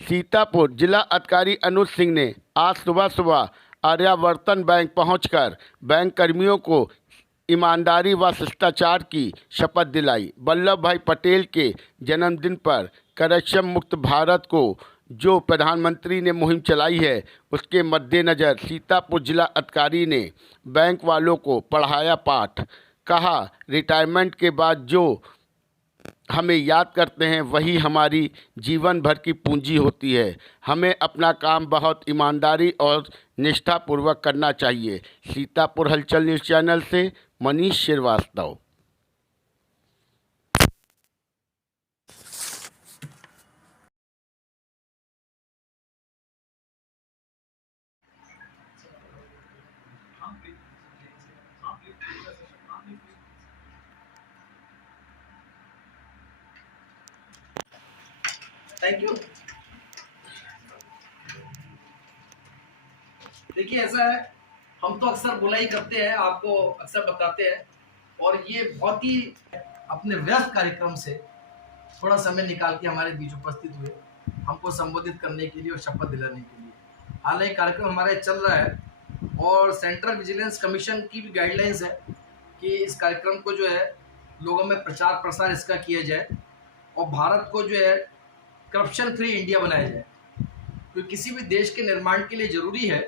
सीतापुर जिला अधिकारी अनुज सिंह ने आज सुबह सुबह आर्यावर्तन बैंक पहुंचकर बैंक कर्मियों को ईमानदारी व शिष्टाचार की शपथ दिलाई। वल्लभ भाई पटेल के जन्मदिन पर करप्शन मुक्त भारत को जो प्रधानमंत्री ने मुहिम चलाई है, उसके मद्देनज़र सीतापुर जिला अधिकारी ने बैंक वालों को पढ़ाया पाठ। कहा, रिटायरमेंट के बाद जो हमें याद करते हैं वही हमारी जीवन भर की पूंजी होती है। हमें अपना काम बहुत ईमानदारी और निष्ठापूर्वक करना चाहिए। सीतापुर हलचल न्यूज़ चैनल से मनीष श्रीवास्तव। Thank you. देखिए, ऐसा है, हम तो अक्सर बुराई करते हैं, आपको अक्सर बताते हैं, और ये बहुत ही अपने व्यस्त कार्यक्रम से थोड़ा समय निकाल के हमारे बीच उपस्थित हुए, हमको संबोधित करने के लिए और शपथ दिलाने के लिए। हालांकि कार्यक्रम हमारे चल रहा है और सेंट्रल विजिलेंस कमीशन की भी गाइडलाइंस है कि इस कार्यक्रम को जो है लोगों में प्रचार प्रसार इसका किया जाए और भारत को जो है करप्शन फ्री इंडिया बनाया जाए। तो किसी भी देश के निर्माण के लिए ज़रूरी है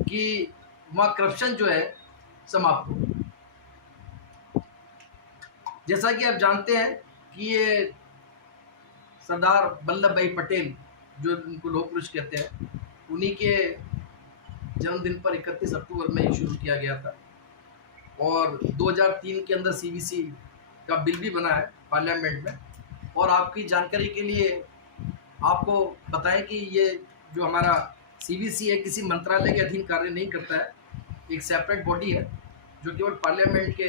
कि वहाँ करप्शन जो है समाप्त हो। जैसा कि आप जानते हैं कि ये सरदार वल्लभ भाई पटेल, जो उनको लौह पुरुष कहते हैं, उन्हीं के जन्मदिन पर 31 अक्टूबर में ये शुरू किया गया था और 2003 के अंदर सीवीसी का बिल भी बना है पार्लियामेंट में। और आपकी जानकारी के लिए आपको बताएं कि ये जो हमारा सीवीसी है किसी मंत्रालय के अधीन कार्य नहीं करता है, एक सेपरेट बॉडी है जो केवल पार्लियामेंट के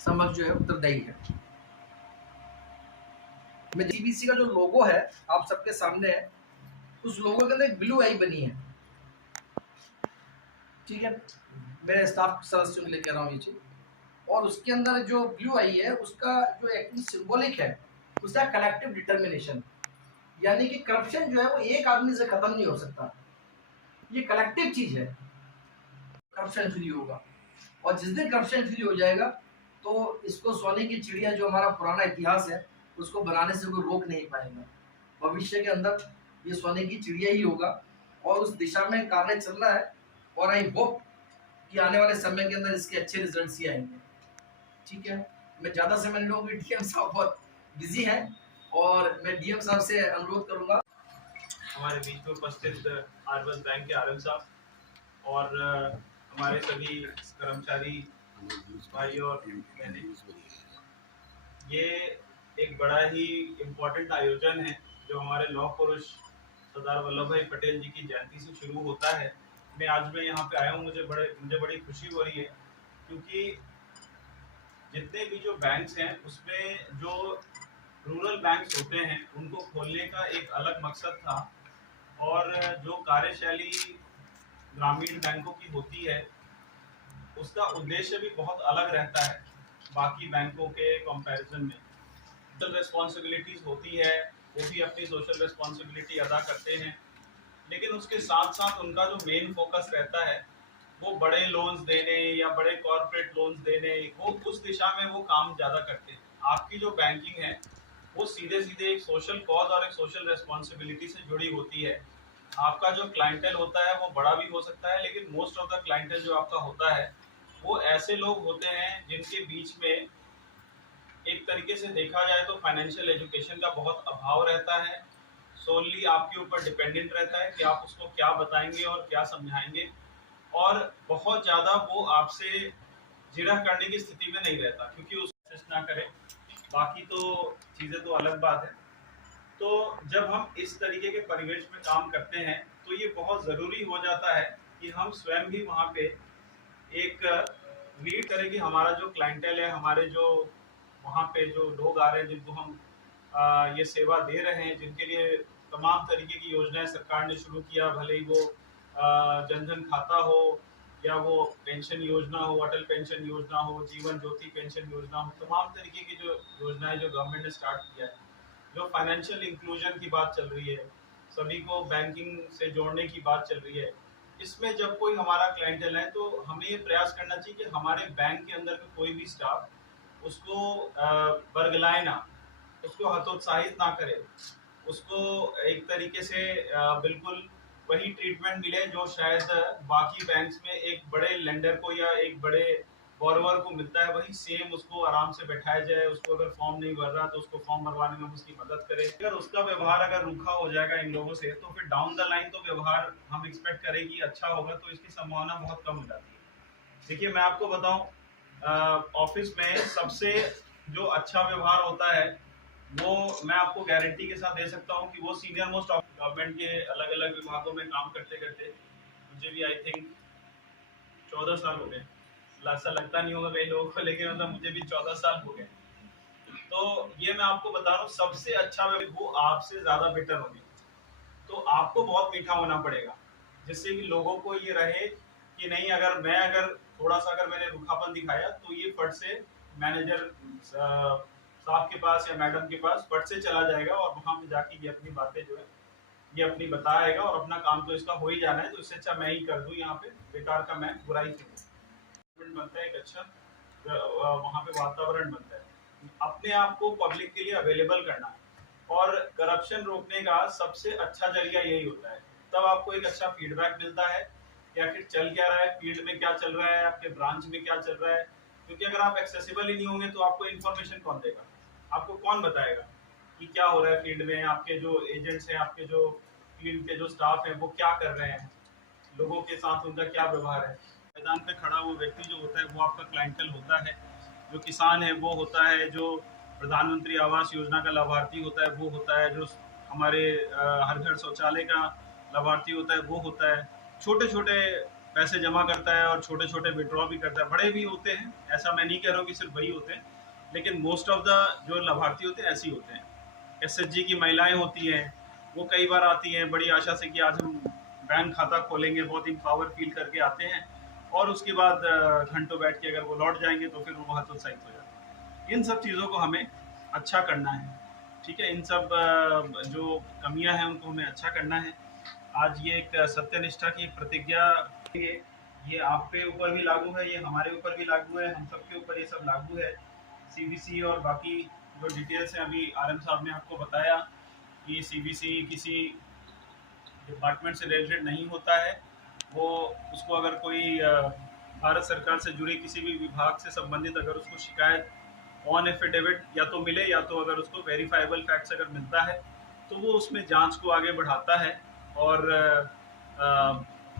समक्ष जो है उत्तरदायी है। में सीवीसी का जो लोगो है आप सबके सामने है, उस लोगो के अंदर एक ब्लू आई बनी है, ठीक है, मेरे स्टाफ सदस्यों के लिए कह रहा हूँ ये चीज। और उसके अंदर जो ब्लू आई है उसका जो एक्टिव सिंबॉलिक है उसका कलेक्टिव डिटर्मिनेशन, यानी कि करप्शन जो है वो एक आदमी से खत्म नहीं हो सकता, ये कलेक्टिव चीज है। करप्शन फ्री होगा और जिस दिन करप्शन फ्री हो जाएगा तो इसको सोने की चिड़िया जो हमारा पुराना इतिहास है उसको बनाने से कोई रोक नहीं पाएगा। भविष्य के अंदर ये सोने की चिड़िया ही होगा और उस दिशा में कार्य चल रहा है और आई होप कि आने वाले समय के अंदर इसके अच्छे रिजल्ट्स ही आएंगे। ठीक है, मैं ज़्यादा समय नहीं लूँगा, डीएम साहब बहुत बिजी हैं और मैं डीएम साहब से अनुरोध करूँगा। हमारे बीच में उपस्थित आर्यवर्त बैंक के आरएम साहब और हमारे सभी कर्मचारी भाई और बहनें, ये एक बड़ा ही इम्पोर्टेंट आयोजन है जो हमारे लौह पुरुष सरदार वल्लभ भाई पटेल जी की जयंती से शुरू होता है। आज मैं यहाँ पे आया हूँ, मुझे बड़ी खुशी हो रही है क्योंकि जितने भी जो बैंक्स हैं उसमें जो रूरल बैंक्स होते हैं उनको खोलने का एक अलग मकसद था और जो कार्यशैली ग्रामीण बैंकों की होती है उसका उद्देश्य भी बहुत अलग रहता है बाकी बैंकों के कंपैरिजन में। सोशल रिस्पॉन्सिबिलिटीज होती है, वो भी अपनी सोशल रिस्पॉन्सिबिलिटी अदा करते हैं, लेकिन उसके साथ साथ उनका जो मेन फोकस रहता है वो बड़े लोन्स देने या बड़े कॉर्पोरेट लोन्स देने, वो उस दिशा में वो काम ज़्यादा करते हैं। आपकी जो बैंकिंग है वो सीधे सीधे एक सोशल कॉज और एक सोशल रिस्पॉन्सिबिलिटी से जुड़ी होती है। आपका जो क्लाइंटेल होता है वो बड़ा भी हो सकता है, लेकिन मोस्ट ऑफ द क्लाइंटेल जो आपका होता है वो ऐसे लोग होते हैं जिनके बीच में एक तरीके से देखा जाए तो फाइनेंशियल एजुकेशन का बहुत अभाव रहता है। सोनली आपके ऊपर डिपेंडेंट रहता है कि आप उसको क्या बताएंगे और क्या समझाएंगे, और बहुत ज़्यादा वो आपसे जिरह करने की स्थिति में नहीं रहता क्योंकि उसको ना करे। बाकी तो चीज़ें तो अलग बात है। तो जब हम इस तरीके के परिवेश में काम करते हैं तो ये बहुत ज़रूरी हो जाता है कि हम स्वयं भी वहाँ पे एक लीड करें कि हमारा जो क्लाइंटेल है, हमारे जो वहाँ पे जो लोग आ रहे हैं जिनको हम ये सेवा दे रहे हैं, जिनके लिए तमाम तरीके की योजनाएं सरकार ने शुरू किया, भले ही वो जन धन खाता हो या वो पेंशन योजना हो, अटल पेंशन योजना हो, जीवन ज्योति पेंशन योजना हो, तमाम तरीके की जो योजनाएं जो गवर्नमेंट ने स्टार्ट किया है, जो फाइनेंशियल इंक्लूजन की बात चल रही है, सभी को बैंकिंग से जोड़ने की बात चल रही है। इसमें जब कोई हमारा क्लाइंटल है तो हमें ये प्रयास करना चाहिए कि हमारे बैंक के अंदर का कोई भी स्टाफ उसको बरगलाए ना, उसको हतोत्साहित ना करे, उसको एक तरीके से बिल्कुल वही ट्रीटमेंट मिले जो शायद बाकी बैंक्स में एक बड़े लेंडर को या एक बड़े बोरोवर को मिलता है, वही सेम उसको आराम से बैठाया जाए। उसको अगर फॉर्म नहीं भर रहा तो उसको फॉर्म भरवाने में उसकी मदद करे। अगर उसका व्यवहार अगर रूखा हो जाएगा इन लोगों से तो फिर डाउन द लाइन तो व्यवहार हम एक्सपेक्ट करें कि अच्छा होगा, तो इसकी संभावना बहुत कम हो जाती है। देखिए मैं आपको बताऊं, ऑफिस में सबसे जो अच्छा व्यवहार होता है वो मैं आपको गारंटी के साथ दे सकता हूँ कि वो सीनियर मोस्ट गवर्नमेंट के अलग अलग विभागों में काम करते करते मुझे भी आई थिंक 14 साल हो गए। ऐसा लगता नहीं होगा कई लोगों को, लेकिन मतलब मुझे भी 14 साल हो गए। तो ये मैं आपको बता रहा हूँ सबसे अच्छा वो आपसे ज्यादा बेटर होगी। तो आपको बहुत मीठा होना पड़ेगा जिससे कि लोगों को ये रहे कि नहीं, अगर थोड़ा सा अगर मैंने रूखापन दिखाया तो ये फट से मैनेजर साहब के पास या मैडम के पास फट से चला जाएगा और वहां पे जाके ये अपनी बातें जो है ये अपनी बताएगा और अपना काम तो इसका हो ही जाना है, तो इससे अच्छा मैं ही कर दूं, यहाँ पे बेकार का मैं बुराई क्यों बनता है। एक अच्छा वहाँ पे वातावरण बनता है, अपने आप को पब्लिक के लिए अवेलेबल करना और करप्शन रोकने का सबसे अच्छा जरिया यही होता है। तब आपको एक अच्छा फीडबैक मिलता है कि आखिर चल क्या रहा है, फील्ड में क्या चल रहा है, आपके ब्रांच में क्या चल रहा है। क्योंकि अगर आप एक्सेसिबल ही नहीं होंगे तो आपको इन्फॉर्मेशन कौन देगा, आपको कौन बताएगा कि क्या हो रहा है फील्ड में, आपके जो एजेंट्स हैं, आपके जो फील्ड के जो स्टाफ हैं वो क्या कर रहे हैं, लोगों के साथ उनका क्या व्यवहार है। मैदान पे खड़ा हुआ व्यक्ति जो होता है वो आपका क्लाइंटल होता है, जो किसान है वो होता है, जो प्रधानमंत्री आवास योजना का लाभार्थी होता है वो होता है, जो हमारे हर घर शौचालय का लाभार्थी होता है वो होता है। छोटे छोटे पैसे जमा करता है और छोटे छोटे विड्रॉ भी करता है, बड़े भी होते हैं, ऐसा मैं नहीं कह रहा हूँ कि सिर्फ वही होते हैं, लेकिन मोस्ट ऑफ द जो लाभार्थी होते हैं ऐसे ही होते हैं। एसएचजी की महिलाएं होती हैं, वो कई बार आती हैं बड़ी आशा से कि आज हम बैंक खाता खोलेंगे, बहुत इम्पावर फील करके आते हैं और उसके बाद घंटों बैठ के अगर वो लौट जाएंगे तो फिर वो हतोत्साहित हो जाते हैं। इन सब चीज़ों को हमें अच्छा करना है, ठीक है। इन सब जो कमियां हैं उनको हमें अच्छा करना है। आज ये एक सत्यनिष्ठा की एक प्रतिज्ञा, ये आप पे ऊपर भी लागू है, ये हमारे ऊपर भी लागू है, हम सबके ऊपर ये सब लागू है। सीबीसी और बाकी जो डिटेल्स हैं अभी आरएम साहब ने आपको बताया कि सीबीसी किसी डिपार्टमेंट से रिलेटेड नहीं होता है। वो उसको अगर कोई भारत सरकार से जुड़े किसी भी विभाग से संबंधित अगर उसको शिकायत ऑन एफिडेविट या तो मिले या तो अगर उसको वेरीफाइबल फैक्ट्स अगर मिलता है तो वो उसमें जांच को आगे बढ़ाता है और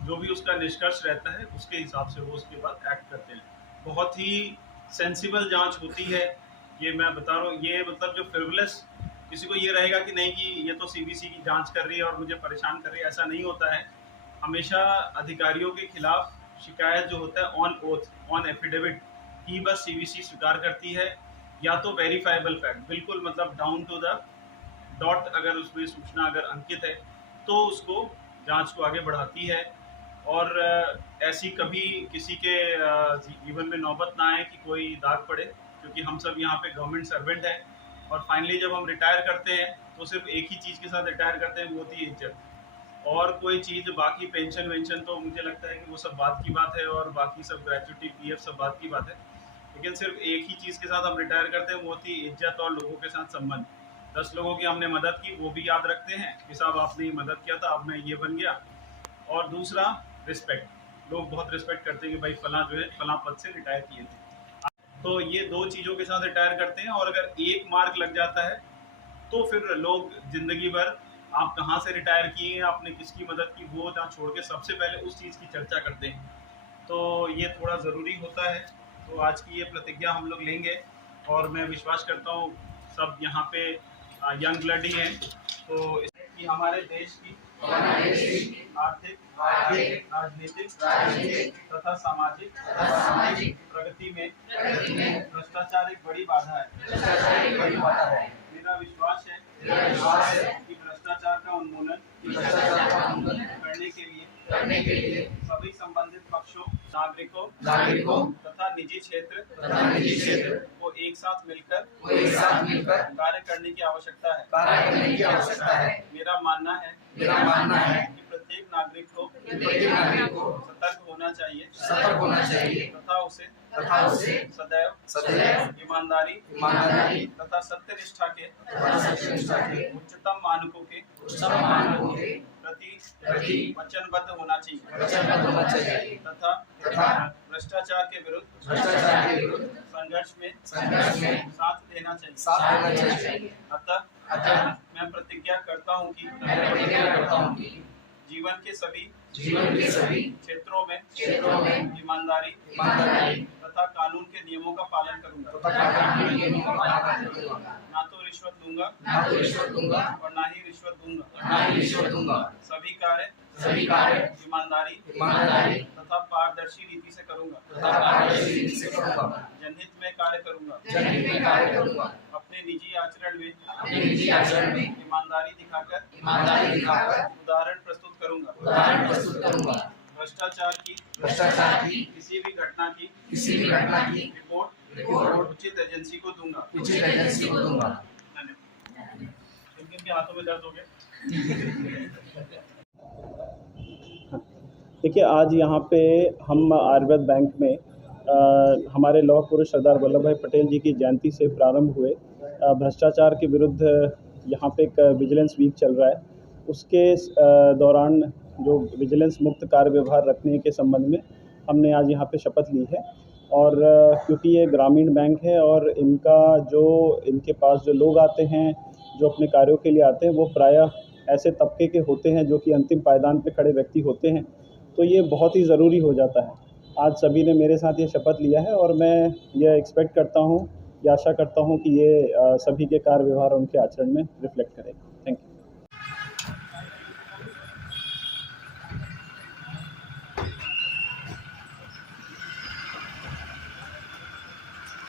जो भी उसका निष्कर्ष रहता है उसके हिसाब से वो उसके बाद एक्ट करते हैं। बहुत ही सेंसिबल जांच होती है, ये मैं बता रहा हूँ। ये मतलब जो फ्रिवलेस किसी को ये रहेगा कि नहीं कि ये तो सीबीसी की जांच कर रही है और मुझे परेशान कर रही है, ऐसा नहीं होता है। हमेशा अधिकारियों के खिलाफ शिकायत जो होता है ऑन ओथ, ऑन एफिडेविट ही बस सीबीसी स्वीकार करती है, या तो वेरीफाइबल फैक्ट बिल्कुल मतलब डाउन टू द डॉट अगर उसमें सूचना अगर अंकित है तो उसको जांच को आगे बढ़ाती है। और ऐसी कभी किसी के जीवन में नौबत ना आए कि कोई दाग पड़े, क्योंकि हम सब यहाँ पे गवर्नमेंट सर्वेंट हैं और फाइनली जब हम रिटायर करते हैं तो सिर्फ एक ही चीज़ के साथ रिटायर करते हैं, वो होती है इज्जत। और कोई चीज़ बाकी पेंशन वेंशन तो मुझे लगता है कि वो सब बात की बात है और बाकी सब ग्रेचुटी पीएफ सब बात की बात है, लेकिन सिर्फ एक ही चीज़ के साथ हम रिटायर करते हैं, वो होती है इज्जत और लोगों के साथ संबंध। 10 लोगों की हमने मदद की वो भी याद रखते हैं कि साहब आपने ये मदद किया था, अब मैं ये बन गया। और दूसरा रिस्पेक्ट, लोग बहुत रिस्पेक्ट करते हैं कि भाई फलां जो है फलां पद से रिटायर किए थे। तो ये दो चीज़ों के साथ रिटायर करते हैं और अगर एक मार्क लग जाता है तो फिर लोग जिंदगी भर आप कहाँ से रिटायर किए, आपने किसकी मदद की, वो ना छोड़ के सबसे पहले उस चीज़ की चर्चा करते हैं। तो ये थोड़ा ज़रूरी होता है। तो आज की ये प्रतिज्ञा हम लोग लेंगे और मैं विश्वास करता हूँ सब यहाँ पे यंग ब्लड ही हैं, तो कि हमारे देश की आर्थिक, राजनीतिक तथा सामाजिक प्रगति में भ्रष्टाचार एक बड़ी बाधा है। मेरा विश्वास है कि भ्रष्टाचार का उन्मूलन करने के लिए सभी संबंधित पक्षों, नागरिकों तथा निजी क्षेत्र को एक साथ मिलकर कार्य करने की आवश्यकता है। मेरा मेरा मानना है कि प्रत्येक नागरिक को सतर्क होना चाहिए तथा उसे सदैव ईमानदारी तथा सत्यनिष्ठा के उच्चतम मानकों के प्रति वचनबद्ध होना चाहिए तथा भ्रष्टाचार के विरुद्ध संघर्ष में साथ देना चाहिए। अतः मैं प्रतिज्ञा करता हूँ कि जीवन के सभी क्षेत्रों में ईमानदारी तथा कानून के नियमों का पालन करूंगा। ना तो रिश्वत दूंगा और ना ही रिश्वत दूंगा। सभी कार्य ईमानदारी तथा पारदर्शी रीति से करूंगा। जनहित में कार्य करूंगा। अपने निजी आचरण में ईमानदारी दिखाकर उदाहरण प्रस्तुत करूंगा। भ्रष्टाचार की किसी भी घटना की रिपोर्ट उचित एजेंसी को दूंगा। धन्यवाद। इनके हाथों में दर्द हो गया। देखिए, आज यहाँ पे हम आर्यवर्त बैंक में हमारे लौह पुरुष सरदार वल्लभ भाई पटेल जी की जयंती से प्रारंभ हुए भ्रष्टाचार के विरुद्ध यहाँ पे एक विजिलेंस वीक चल रहा है। उसके दौरान जो विजिलेंस मुक्त कार्य व्यवहार रखने के संबंध में हमने आज यहाँ पे शपथ ली है। और क्योंकि ये ग्रामीण बैंक है और इनके पास जो लोग आते हैं, जो अपने कार्यों के लिए आते हैं, वो प्रायः ऐसे तबके के होते हैं जो कि अंतिम पायदान पे खड़े व्यक्ति होते हैं, तो ये बहुत ही ज़रूरी हो जाता है। आज सभी ने मेरे साथ ये शपथ लिया है और मैं ये एक्सपेक्ट करता हूँ या आशा करता हूँ कि ये सभी के कार्य व्यवहार उनके आचरण में रिफ्लेक्ट करेगा। Thank you.